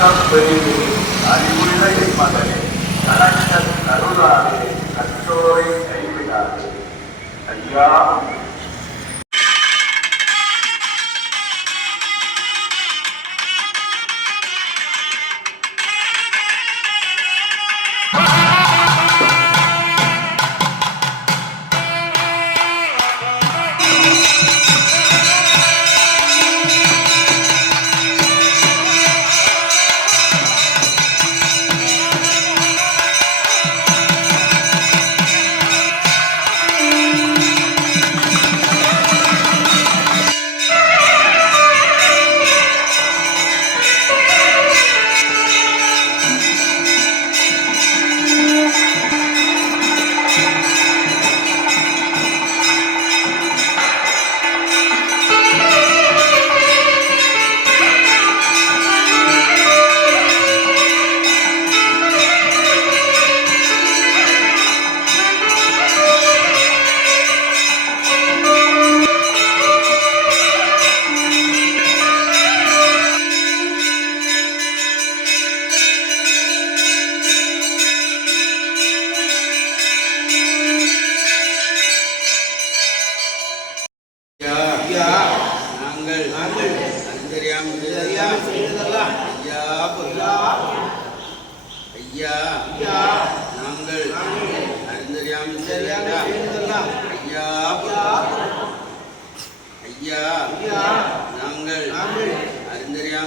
கஷ்டப்பெரிது அறிவுள்ள மகனே கலக்க கருளாதே கற்றோரை கைவிடாதே ஐயா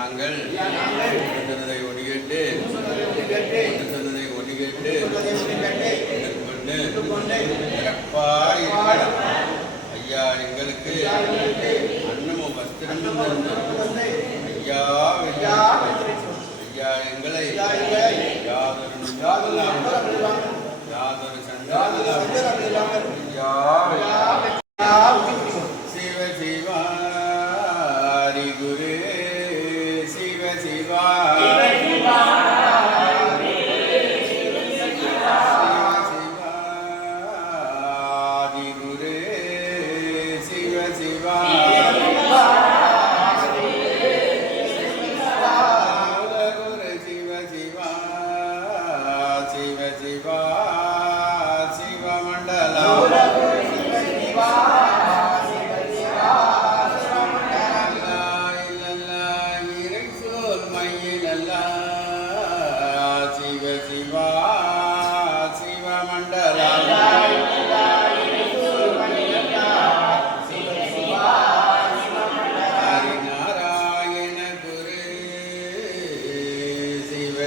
நாங்கள் சொன்னதை ஒன்று கேட்டு சொன்னதை ஒன்று கேட்டு ஐயா எங்களுக்கு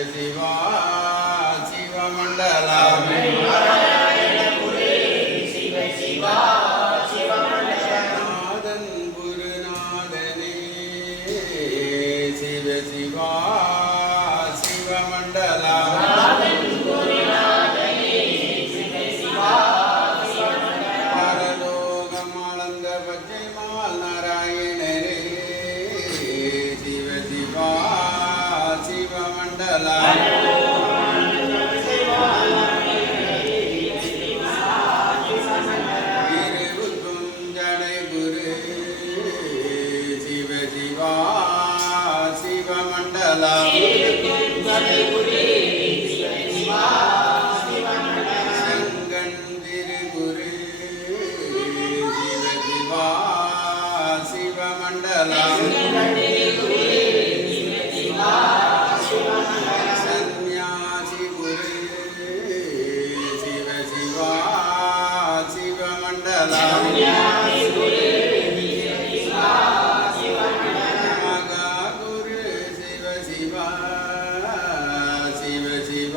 சிவா சிவமண்டலமே நாதன் குருநாதனே சிவ சிவா சிவமண்டலமே பரலோகம் நாராயண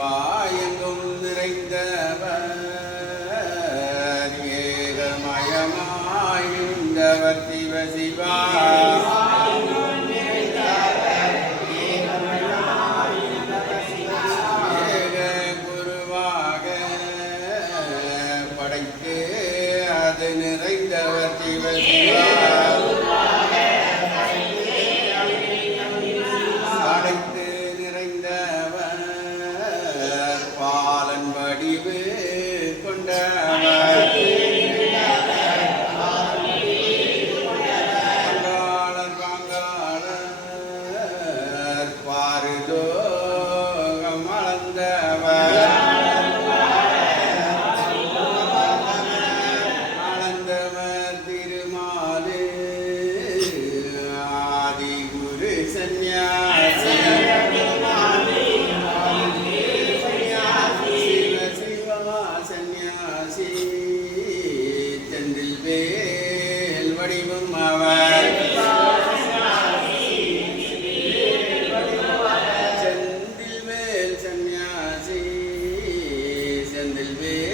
சிவ railway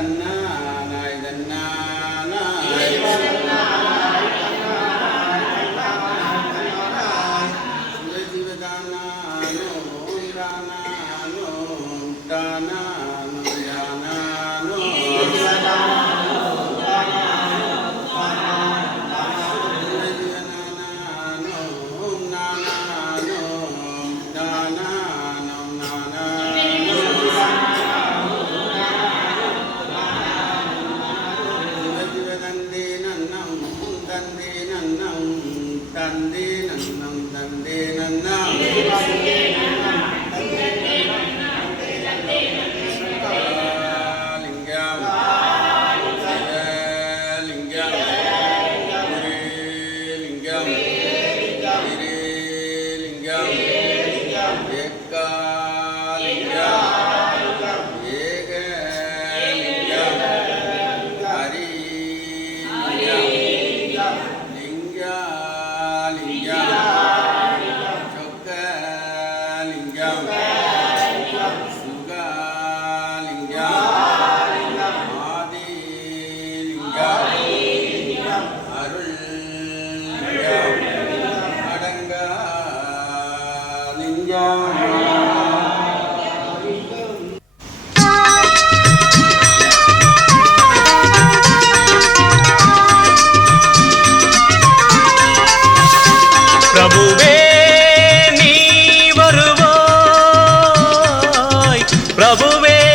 أن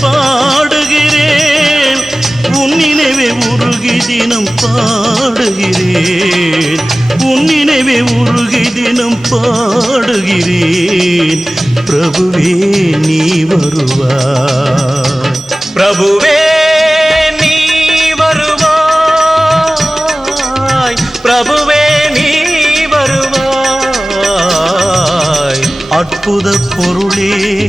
பாடுகிறேன். உன் நினைவே உருகி தினம் பாடுகிறேன். உன் நினைவே உருகி தினம் பாடுகிறேன். பிரபுவே நீ வருவாய். பிரபுவே நீ வருவாய். பிரபுவே நீ வருவாய். அற்புத பொருளே